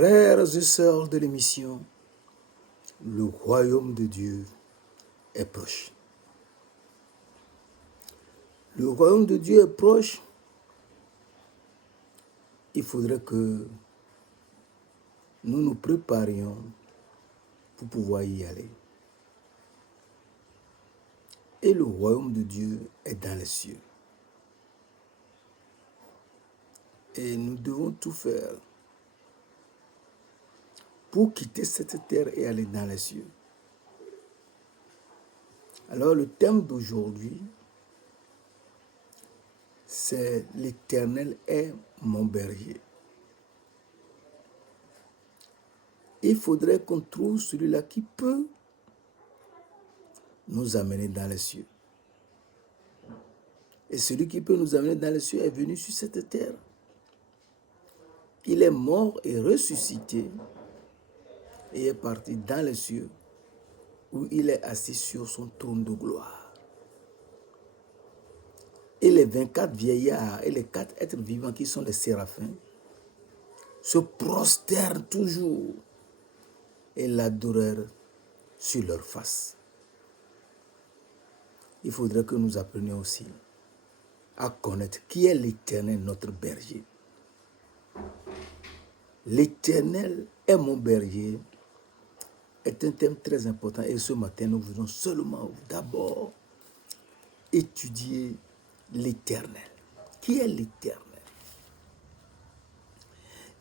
Frères et sœurs de l'émission, le royaume de Dieu est proche. Le royaume de Dieu est proche. Il faudrait que nous nous préparions pour pouvoir y aller. Et le royaume de Dieu est dans les cieux. Et nous devons tout faire pour quitter cette terre et aller dans les cieux. Alors le thème d'aujourd'hui, c'est l'Éternel est mon berger. Il faudrait qu'on trouve celui-là qui peut nous amener dans les cieux. Et celui qui peut nous amener dans les cieux est venu sur cette terre. Il est mort et ressuscité et est parti dans les cieux où il est assis sur son trône de gloire. Et les 24 vieillards et les 4 êtres vivants qui sont les séraphins se prosternent toujours et l'adorèrent sur leur face. Il faudrait que nous apprenions aussi à connaître qui est l'Éternel, notre berger. L'Éternel est mon berger est un thème très important et ce matin nous voulons seulement d'abord étudier l'Éternel. Qui est l'Éternel?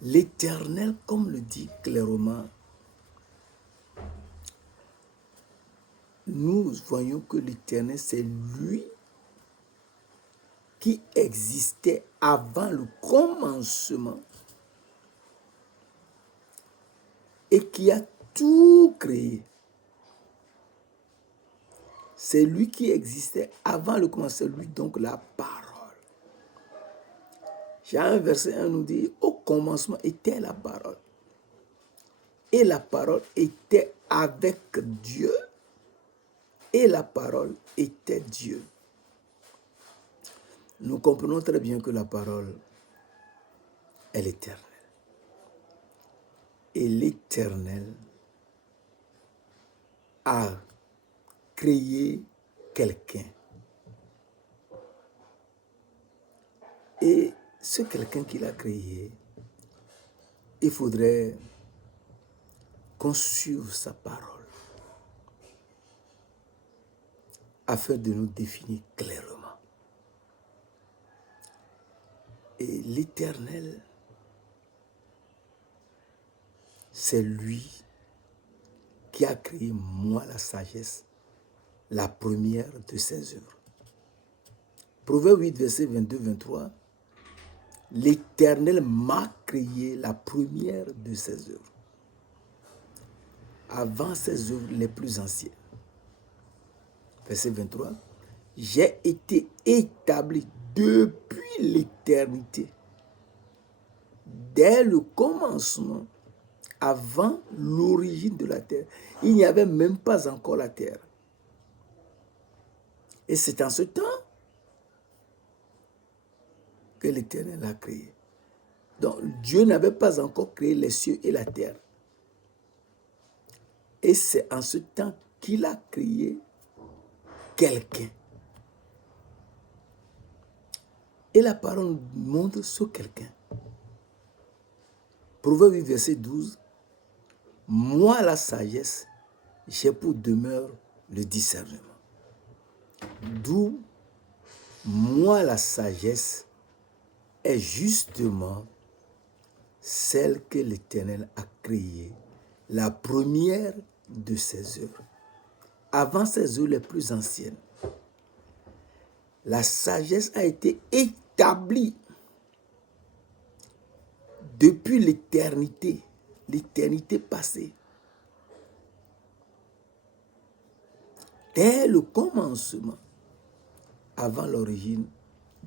L'Éternel, comme le dit clairement, nous voyons que l'Éternel, c'est lui qui existait avant le commencement et qui a tout créé. C'est lui qui existait avant le commencement, lui donc la parole. Jean verset 1 nous dit, au commencement était la parole. Et la parole était avec Dieu. Et la parole était Dieu. Nous comprenons très bien que la parole est l'Éternel. Et l'Éternel a créé quelqu'un. Et ce quelqu'un qu'il a créé, il faudrait qu'on suive sa parole afin de nous définir clairement. Et l'Éternel, c'est lui qui a créé moi la sagesse, la première de ses œuvres. Proverbe 8, verset 22-23, l'Éternel m'a créé la première de ses œuvres, avant ses œuvres les plus anciennes. Verset 23, j'ai été établi depuis l'éternité, dès le commencement, avant l'origine de la terre. Il n'y avait même pas encore la terre. Et c'est en ce temps que l'Éternel a créé. Donc Dieu n'avait pas encore créé les cieux et la terre. Et c'est en ce temps qu'il a créé quelqu'un. Et la parole montre ce quelqu'un. Proverbe 8, verset 12. Moi, la sagesse, j'ai pour demeure le discernement. D'où, moi, la sagesse est justement celle que l'Éternel a créée, la première de ses œuvres, avant ses œuvres les plus anciennes. La sagesse a été établie depuis l'éternité, l'éternité passée. Dès le commencement, avant l'origine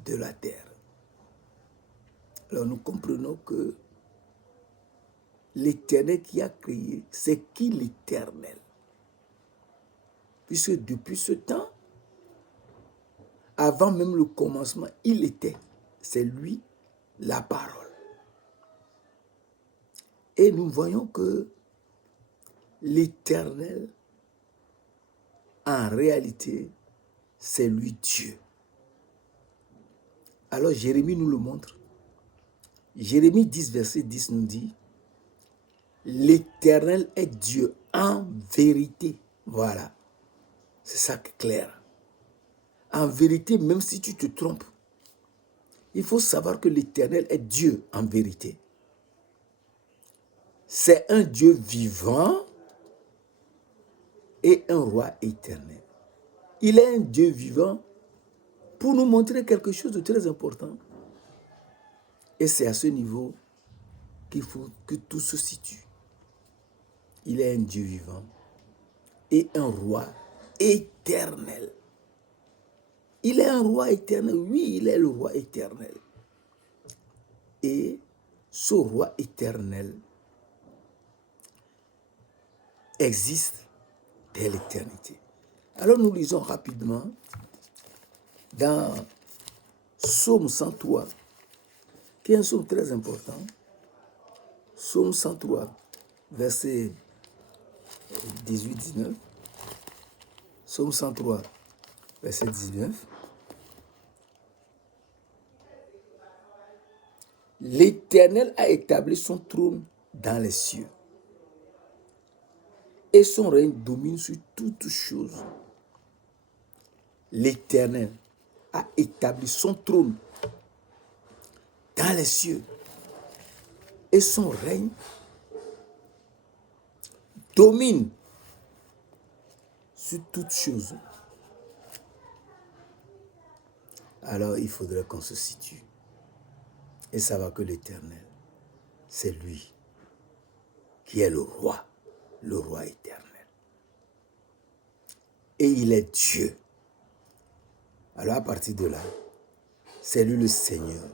de la terre. Alors nous comprenons que l'Éternel qui a créé, c'est qui l'Éternel? Puisque depuis ce temps, avant même le commencement, il était. C'est lui, la parole. Et nous voyons que l'Éternel, en réalité, c'est lui Dieu. Alors Jérémie nous le montre. Jérémie 10, verset 10 nous dit, l'Éternel est Dieu en vérité. Voilà, c'est ça qui est clair. En vérité, même si tu te trompes, il faut savoir que l'Éternel est Dieu en vérité. C'est un Dieu vivant et un roi éternel. Il est un Dieu vivant pour nous montrer quelque chose de très important. Et c'est à ce niveau qu'il faut que tout se situe. Il est un Dieu vivant et un roi éternel. Il est un roi éternel. Oui, il est le roi éternel. Et ce roi éternel existe dès l'éternité. Alors nous lisons rapidement dans Psaume 103, qui est un psaume très important. Psaume 103, verset 18-19. Psaume 103, verset 19. L'Éternel a établi son trône dans les cieux, et son règne domine sur toutes choses. L'Éternel a établi son trône dans les cieux, et son règne domine sur toutes choses. Alors il faudrait qu'on se situe et savoir que l'Éternel, c'est lui qui est le roi éternel. Et il est Dieu. Alors à partir de là, c'est lui le Seigneur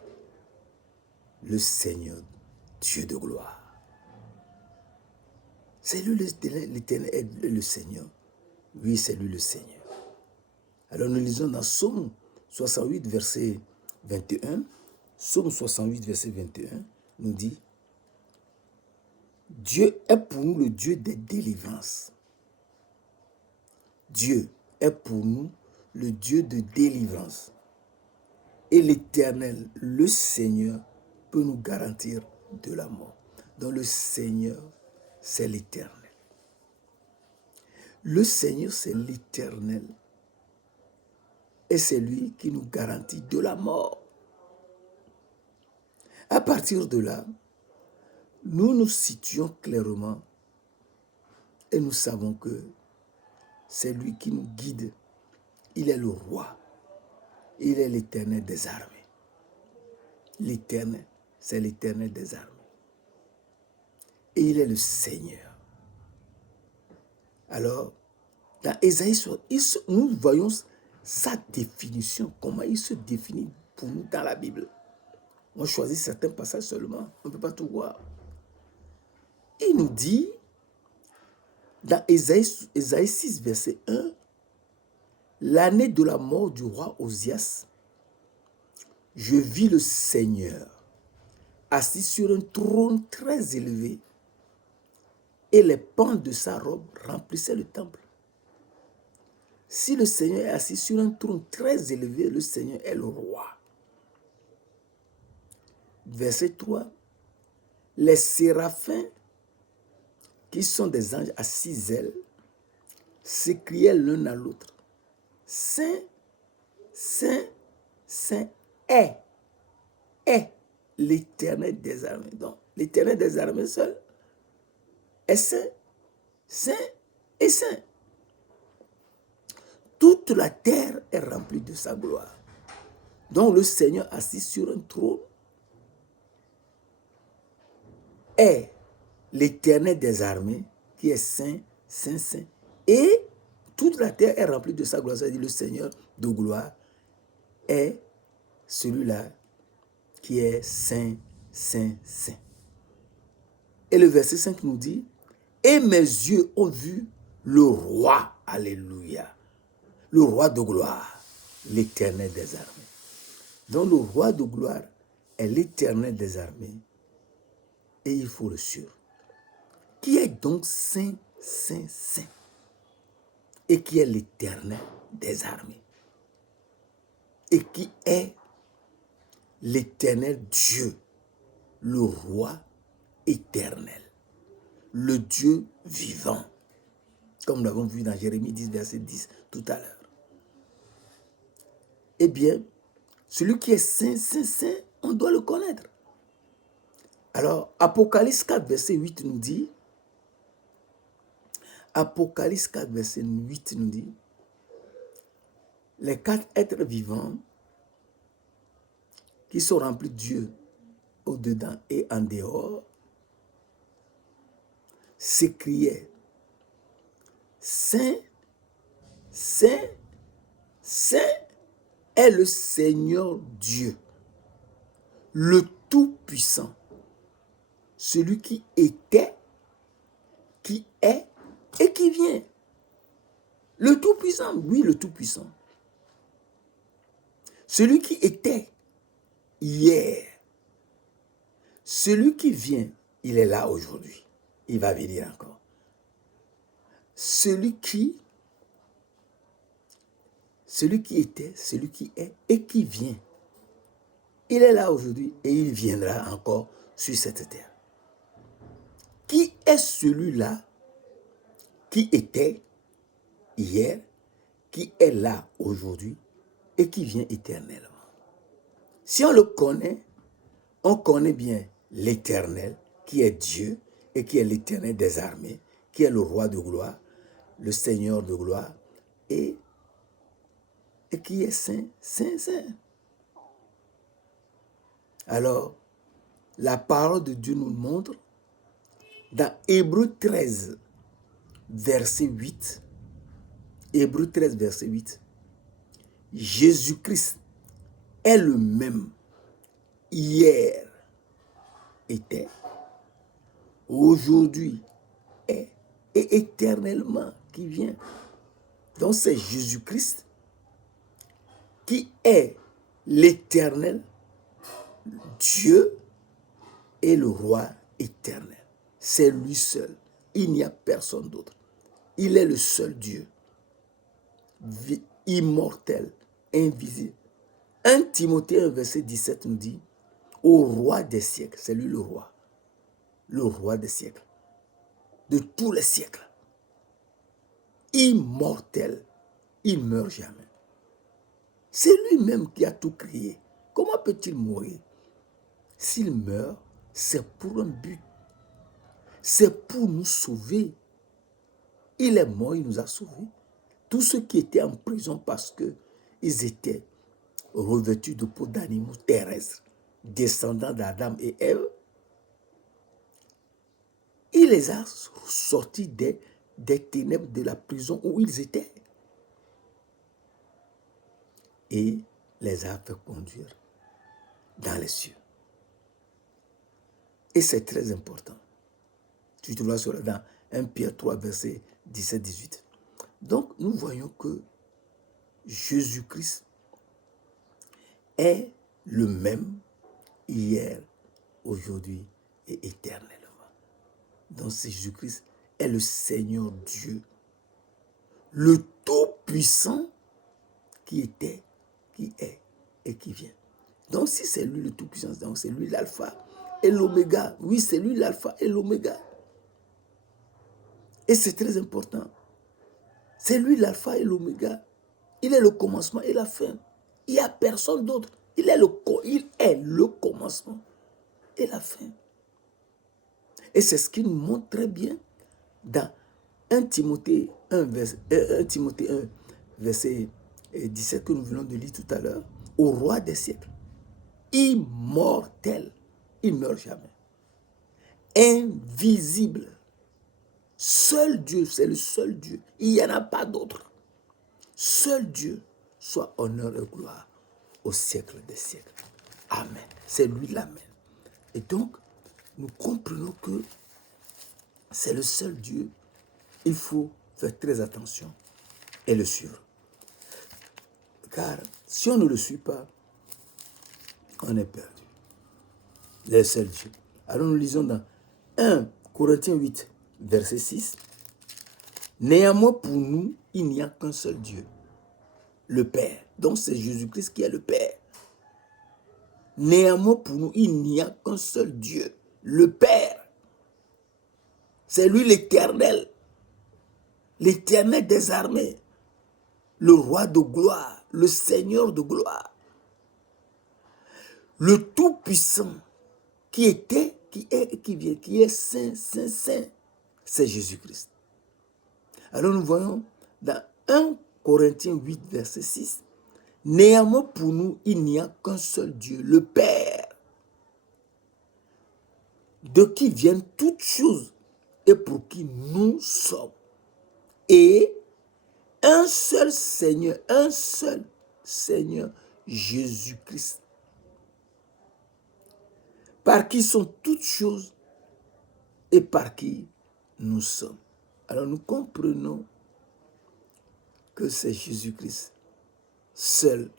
Dieu de gloire. C'est lui l'Éternel, le Seigneur. Oui, c'est lui le Seigneur. Alors nous lisons dans Psaume 68, verset 21. Psaume 68, verset 21 nous dit, Dieu est pour nous le Dieu des délivrances. Dieu est pour nous le Dieu de délivrance. Et l'Éternel, le Seigneur, peut nous garantir de la mort. Donc le Seigneur, c'est l'Éternel. Le Seigneur, c'est l'Éternel. Et c'est lui qui nous garantit de la mort. À partir de là, nous nous situons clairement et nous savons que c'est lui qui nous guide. Il est le roi. Il est l'Éternel des armées. L'Éternel, c'est l'Éternel des armées. Et il est le Seigneur. Alors, dans Ésaïe, nous voyons sa définition, comment il se définit pour nous dans la Bible. On choisit certains passages seulement, on ne peut pas tout voir. Il nous dit, dans Ésaïe 6, verset 1, l'année de la mort du roi Osias, je vis le Seigneur assis sur un trône très élevé, et les pans de sa robe remplissaient le temple. Si le Seigneur est assis sur un trône très élevé, le Seigneur est le roi. Verset 3. Les séraphins, qui sont des anges à 6 ailes, s'écriaient l'un à l'autre, Saint, Saint, Saint est l'Éternel des armées. Donc, l'Éternel des armées seul est saint, saint et saint. Toute la terre est remplie de sa gloire. Donc, le Seigneur assis sur un trône est l'Éternel des armées qui est saint, saint, saint. Et toute la terre est remplie de sa gloire. C'est-à-dire le Seigneur de gloire est celui-là qui est saint, saint, saint. Et le verset 5 nous dit, et mes yeux ont vu le roi, alléluia, le roi de gloire, l'Éternel des armées. Donc le roi de gloire est l'Éternel des armées et il faut le suivre. Qui est donc saint, saint, saint, et qui est l'Éternel des armées, et qui est l'Éternel Dieu, le roi éternel, le Dieu vivant, comme nous l'avons vu dans Jérémie 10, verset 10 tout à l'heure. Eh bien, celui qui est saint, saint, saint, on doit le connaître. Alors, Apocalypse 4, verset 8 nous dit, Apocalypse 4, verset 8 nous dit, les 4 êtres vivants qui sont remplis de Dieu au-dedans et en dehors, s'écriaient, Saint, Saint, Saint est le Seigneur Dieu, le Tout-Puissant, celui qui était, qui est et qui vient. Le Tout-Puissant, oui, le Tout-Puissant. Celui qui était hier, celui qui vient, il est là aujourd'hui. Il va venir encore. Celui qui était, celui qui est et qui vient. Il est là aujourd'hui et il viendra encore sur cette terre. Qui est celui-là qui était hier, qui est là aujourd'hui et qui vient éternellement? Si on le connaît, on connaît bien l'Éternel qui est Dieu et qui est l'Éternel des armées, qui est le roi de gloire, le Seigneur de gloire et qui est saint, saint, saint. Alors, la parole de Dieu nous montre dans Hébreux 13, verset 8, Hébreux 13, verset 8, Jésus-Christ est le même hier, était, aujourd'hui est et éternellement qui vient. Donc c'est Jésus-Christ qui est l'Éternel, Dieu et le roi éternel. C'est lui seul. Il n'y a personne d'autre. Il est le seul Dieu, immortel, invisible. 1 Timothée 1, verset 17 nous dit, au roi des siècles, c'est lui le roi des siècles, de tous les siècles, immortel, il ne meurt jamais. C'est lui-même qui a tout créé. Comment peut-il mourir? S'il meurt, c'est pour un but. C'est pour nous sauver. Il est mort, il nous a sauvés. Tous ceux qui étaient en prison parce qu'ils étaient revêtus de peau d'animaux terrestres, descendants d'Adam et Ève, il les a sortis des ténèbres de la prison où ils étaient et les a fait conduire dans les cieux. Et c'est très important. Tu te vois dans 1 Pierre 3, verset 17-18. Donc, nous voyons que Jésus-Christ est le même hier, aujourd'hui et éternellement. Donc, Jésus-Christ est le Seigneur Dieu, le Tout-Puissant qui était, qui est et qui vient. Donc, si c'est lui le Tout-Puissant, donc c'est lui l'alpha et l'oméga. Oui, c'est lui l'alpha et l'oméga. Et c'est très important. C'est lui l'alpha et l'oméga. Il est le commencement et la fin. Il n'y a personne d'autre. Il est le commencement et la fin. Et c'est ce qu'il nous montre très bien dans 1 Timothée 1, verset 17 que nous venons de lire tout à l'heure. Au roi des siècles, immortel, il ne meurt jamais, invisible, seul Dieu, c'est le seul Dieu, il n'y en a pas d'autre. Seul Dieu, soit honneur et gloire au siècle des siècles. Amen. C'est lui l'Amen. Et donc, nous comprenons que c'est le seul Dieu. Il faut faire très attention et le suivre. Car si on ne le suit pas, on est perdu. Le seul Dieu. Alors nous lisons dans 1 Corinthiens 8, verset 6. Néanmoins, pour nous, il n'y a qu'un seul Dieu, le Père. Donc, c'est Jésus-Christ qui est le Père. Néanmoins, pour nous, il n'y a qu'un seul Dieu, le Père. C'est lui l'Éternel, l'Éternel des armées, le roi de gloire, le Seigneur de gloire, le Tout-Puissant, qui était, qui est et qui vient, qui est saint, saint, saint. C'est Jésus-Christ. Alors nous voyons dans 1 Corinthiens 8, verset 6, néanmoins pour nous, il n'y a qu'un seul Dieu, le Père, de qui viennent toutes choses et pour qui nous sommes. Et un seul Seigneur, Jésus-Christ, par qui sont toutes choses et par qui nous sommes. Alors nous comprenons que c'est Jésus-Christ seul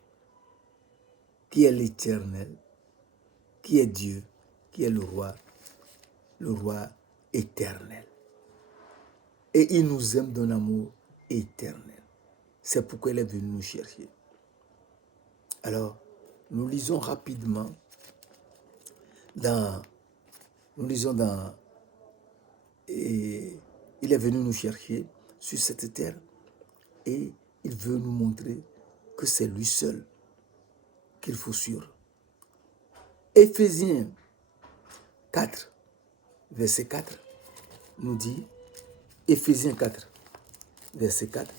qui est l'Éternel, qui est Dieu, qui est le roi éternel. Et il nous aime d'un amour éternel. C'est pourquoi il est venu nous chercher. Alors, nous lisons rapidement et il est venu nous chercher sur cette terre et il veut nous montrer que c'est lui seul qu'il faut suivre. Éphésiens 4, verset 4, nous dit, Éphésiens 4, verset 4,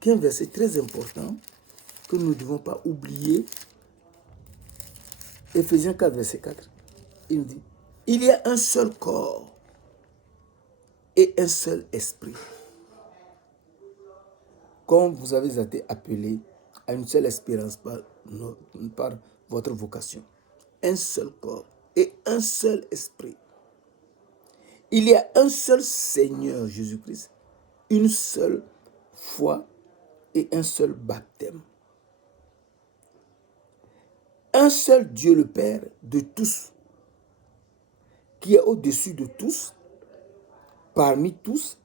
qui est un verset très important que nous ne devons pas oublier. Éphésiens 4, verset 4, il nous dit, il y a un seul corps et un seul esprit. Comme vous avez été appelés à une seule espérance par votre vocation. Un seul corps et un seul esprit. Il y a un seul Seigneur Jésus-Christ, une seule foi et un seul baptême. Un seul Dieu le Père de tous, qui est au-dessus de tous, parmi tous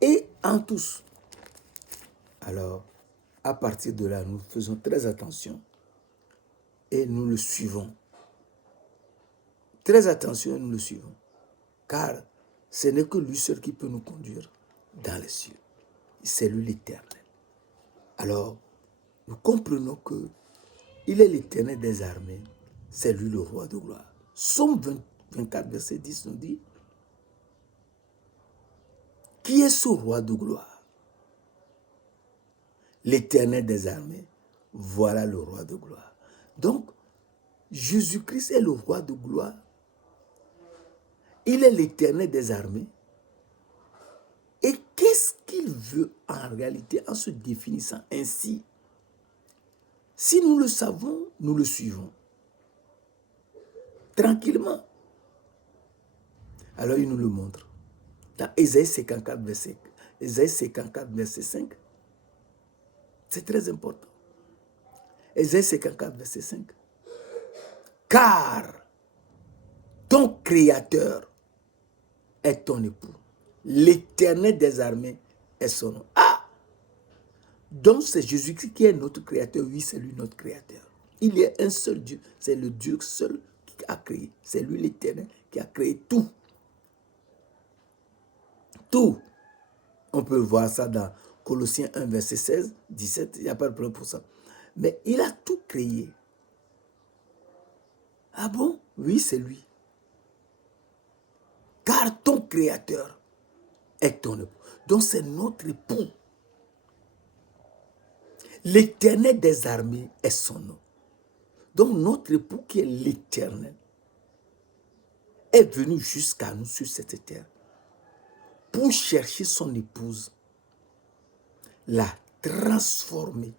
et en tous. Alors, à partir de là, nous faisons très attention et nous le suivons. Très attention et nous le suivons. Car ce n'est que lui seul qui peut nous conduire dans les cieux. C'est lui l'Éternel. Alors, nous comprenons que il est l'Éternel des armées. C'est lui le roi de gloire. Psaume 24, verset 10 nous dit, qui est ce roi de gloire? L'Éternel des armées, voilà le roi de gloire. Donc, Jésus-Christ est le roi de gloire. Il est l'Éternel des armées. Et qu'est-ce qu'il veut en réalité en se définissant ainsi? Si nous le savons, nous le suivons. Tranquillement. Alors il nous le montre. Dans Ésaïe 54, verset 5. C'est très important. Ésaïe 54, verset 5. Car ton Créateur est ton époux. L'Éternel des armées est son nom. Ah! Donc c'est Jésus-Christ qui est notre Créateur. Oui, c'est lui notre Créateur. Il y a un seul Dieu. C'est le Dieu seul qui a créé. C'est lui l'Éternel qui a créé tout. Tout. On peut voir ça dans Colossiens 1, verset 16, 17. Il n'y a pas de problème pour ça. Mais il a tout créé. Ah bon? Oui, c'est lui. Car ton Créateur est ton époux. Donc c'est notre époux. L'Éternel des armées est son nom. Donc notre époux qui est l'Éternel est venu jusqu'à nous sur cette terre pour chercher son épouse, la transformer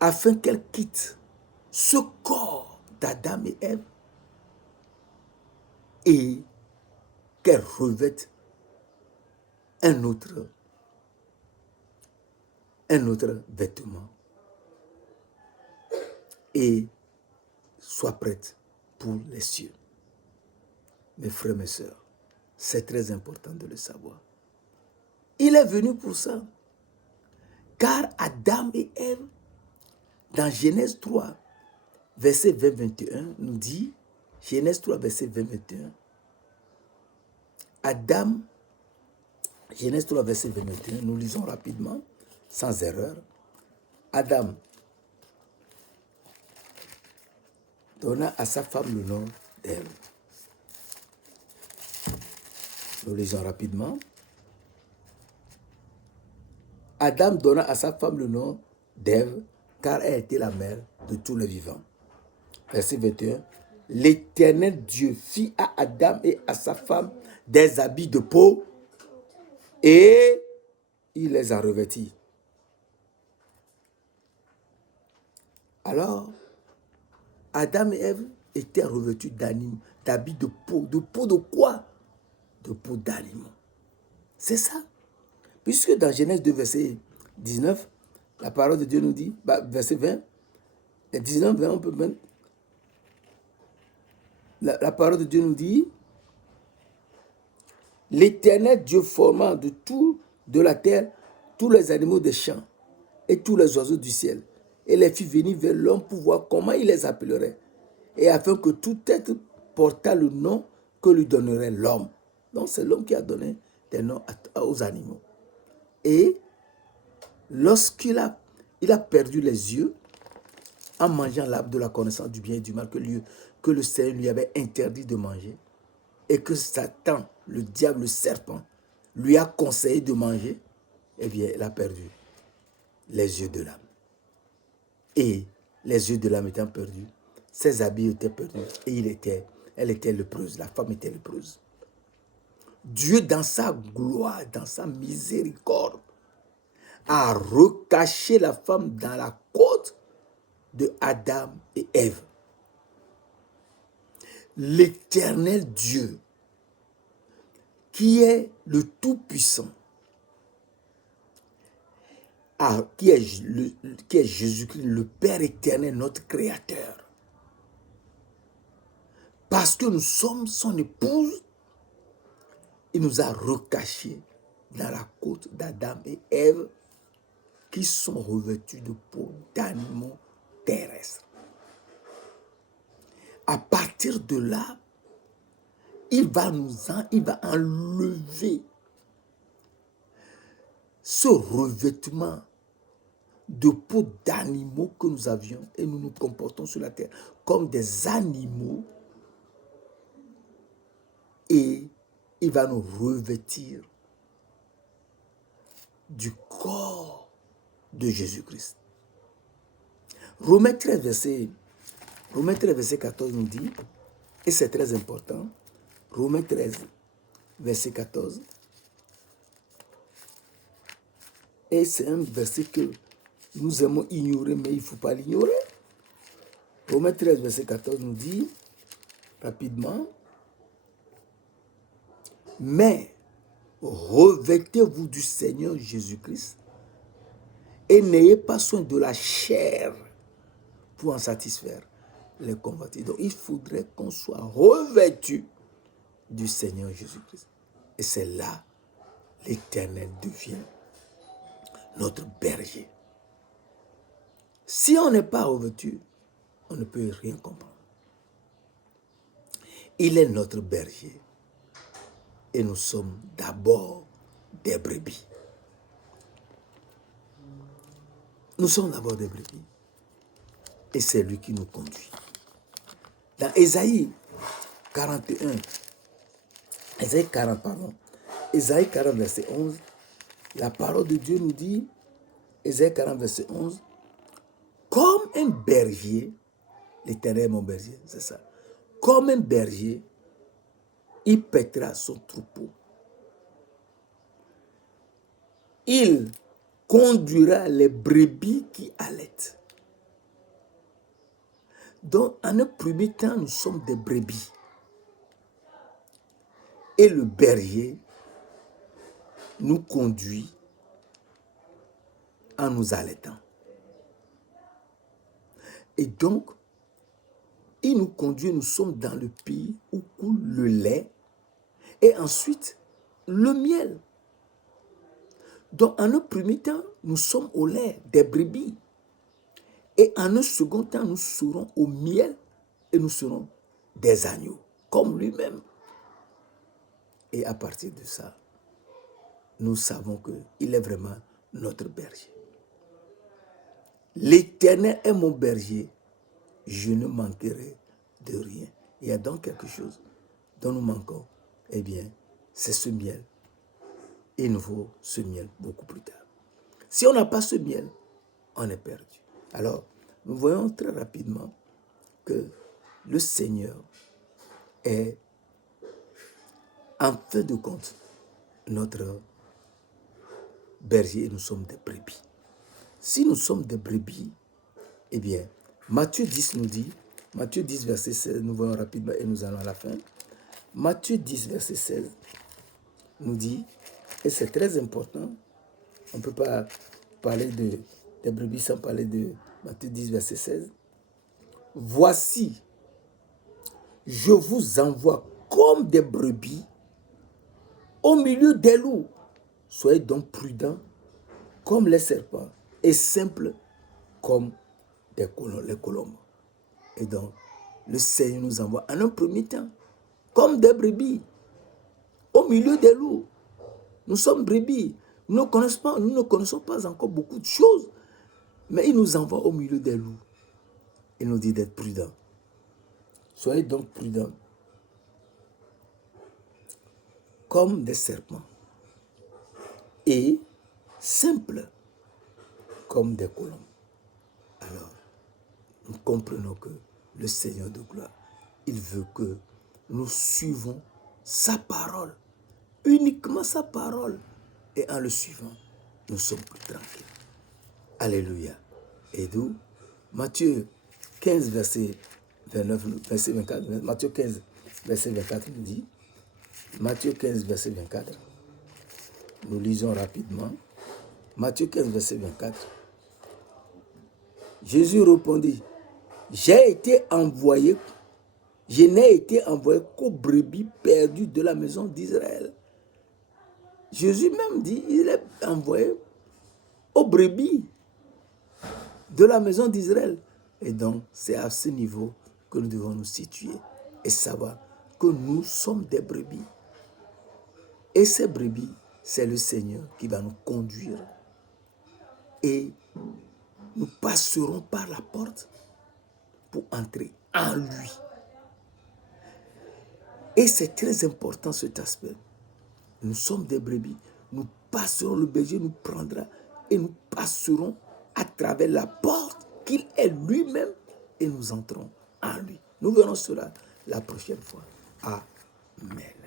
afin qu'elle quitte ce corps d'Adam et Ève et qu'elle revête un autre vêtement et soit prête pour les cieux. Mes frères, mes sœurs, C'est très important de le savoir. Il est venu pour ça. Car Adam et Ève, dans Genèse 3, verset 20-21, nous dit, Genèse 3, verset 20-21, Adam, Genèse 3, verset 21, nous lisons rapidement, sans erreur. Adam donna à sa femme le nom d'Ève. Nous lisons rapidement. Adam donna à sa femme le nom d'Ève, car elle était la mère de tous les vivants. Verset 21. L'Éternel Dieu fit à Adam et à sa femme des habits de peau et il les a revêtis. Alors, Adam et Ève étaient revêtus d'habits de peau. De peau de quoi? De peau d'animaux. C'est ça. Puisque dans Genèse 2, verset 19, la parole de Dieu nous dit, verset 20, et 19, 20, on peut même... La parole de Dieu nous dit, l'Éternel Dieu formant de la terre tous les animaux des champs et tous les oiseaux du ciel, et les fit venir vers l'homme pour voir comment il les appellerait, et afin que tout être portât le nom que lui donnerait l'homme. Donc c'est l'homme qui a donné des noms aux animaux. Et lorsqu'il a perdu les yeux, en mangeant l'arbre de la connaissance du bien et du mal que le Seigneur lui avait interdit de manger, et que Satan, le diable, le serpent, lui a conseillé de manger, eh bien, il a perdu les yeux de l'âme. Et les yeux de l'âme étant perdus, ses habits étaient perdus, et elle était lépreuse, la femme était lépreuse. Dieu, dans sa gloire, dans sa miséricorde, a recaché la femme dans la côte de Adam et Ève. L'Éternel Dieu, qui est le Tout-Puissant, qui est Jésus-Christ, le Père éternel, notre Créateur. Parce que nous sommes son épouse, il nous a recachés dans la côte d'Adam et Ève, qui sont revêtus de peau d'animaux terrestres. À partir de là, il va enlever ce revêtement de peau d'animaux que nous avions et nous nous comportons sur la terre comme des animaux, et il va nous revêtir du corps de Jésus-Christ. Romains 13, verset 14 nous dit, et c'est très important, Romains 13, verset 14, et c'est un verset que nous aimons ignorer, mais il ne faut pas l'ignorer. Romains 13, verset 14 nous dit, rapidement, mais revêtez-vous du Seigneur Jésus-Christ et n'ayez pas soin de la chair pour en satisfaire les convoitises. Donc, il faudrait qu'on soit revêtu du Seigneur Jésus-Christ. Et c'est là l'Éternel devient notre berger. Si on n'est pas revêtu, on ne peut rien comprendre. Il est notre berger. Et nous sommes d'abord des brebis. Nous sommes d'abord des brebis. Et c'est lui qui nous conduit. Dans Ésaïe 40, verset 11, la parole de Dieu nous dit, Ésaïe 40, verset 11, comme un berger, l'Éternel est mon berger, c'est ça. Comme un berger, il paîtra son troupeau. Il conduira les brebis qui allaitent. Donc, en un premier temps, nous sommes des brebis. Et le berger nous conduit en nous allaitant. Et donc, il nous conduit, nous sommes dans le pays où coule le lait et ensuite le miel. Donc, en un premier temps, nous sommes au lait des brebis. Et en un second temps, nous serons au miel et nous serons des agneaux, comme lui-même. Et à partir de ça, nous savons qu'il est vraiment notre berger. L'Éternel est mon berger, je ne manquerai de rien. Il y a donc quelque chose dont nous manquons. Eh bien, c'est ce miel. Et il nous faut ce miel beaucoup plus tard. Si on n'a pas ce miel, on est perdu. Alors, nous voyons très rapidement que le Seigneur est, en fin de compte, notre berger et nous sommes des brebis. Si nous sommes des brebis, eh bien, Matthieu 10 nous dit, Matthieu 10, verset 16, nous voyons rapidement et nous allons à la fin. Matthieu 10, verset 16 nous dit, et c'est très important, on ne peut pas parler des brebis sans parler de Matthieu 10, verset 16. Voici, je vous envoie comme des brebis au milieu des loups. Soyez donc prudents comme les serpents et simples comme les colombes. Et donc, le Seigneur nous envoie en un premier temps comme des brebis au milieu des loups. Nous sommes brebis. Nous ne connaissons pas encore beaucoup de choses, mais il nous envoie au milieu des loups. Il nous dit d'être prudents. Soyez donc prudents comme des serpents et simples comme des colombes. Alors, nous comprenons que le Seigneur de gloire, il veut que nous suivons sa parole, uniquement sa parole. Et en le suivant, nous sommes plus tranquilles. Alléluia. Et d'où Matthieu 15, verset 29, verset 24, Matthieu 15, verset 24 nous dit, Matthieu 15, verset 24, nous lisons rapidement, Matthieu 15, verset 24, Jésus répondit, je n'ai été envoyé qu'aux brebis perdues de la maison d'Israël. Jésus même dit, il est envoyé aux brebis de la maison d'Israël. Et donc, c'est à ce niveau que nous devons nous situer et savoir que nous sommes des brebis. Et ces brebis, c'est le Seigneur qui va nous conduire. Et nous passerons par la porte pour entrer en lui. Et c'est très important cet aspect. Nous sommes des brebis. Nous passerons, le berger nous prendra et nous passerons à travers la porte qu'il est lui-même et nous entrons en lui. Nous verrons cela la prochaine fois. Amen.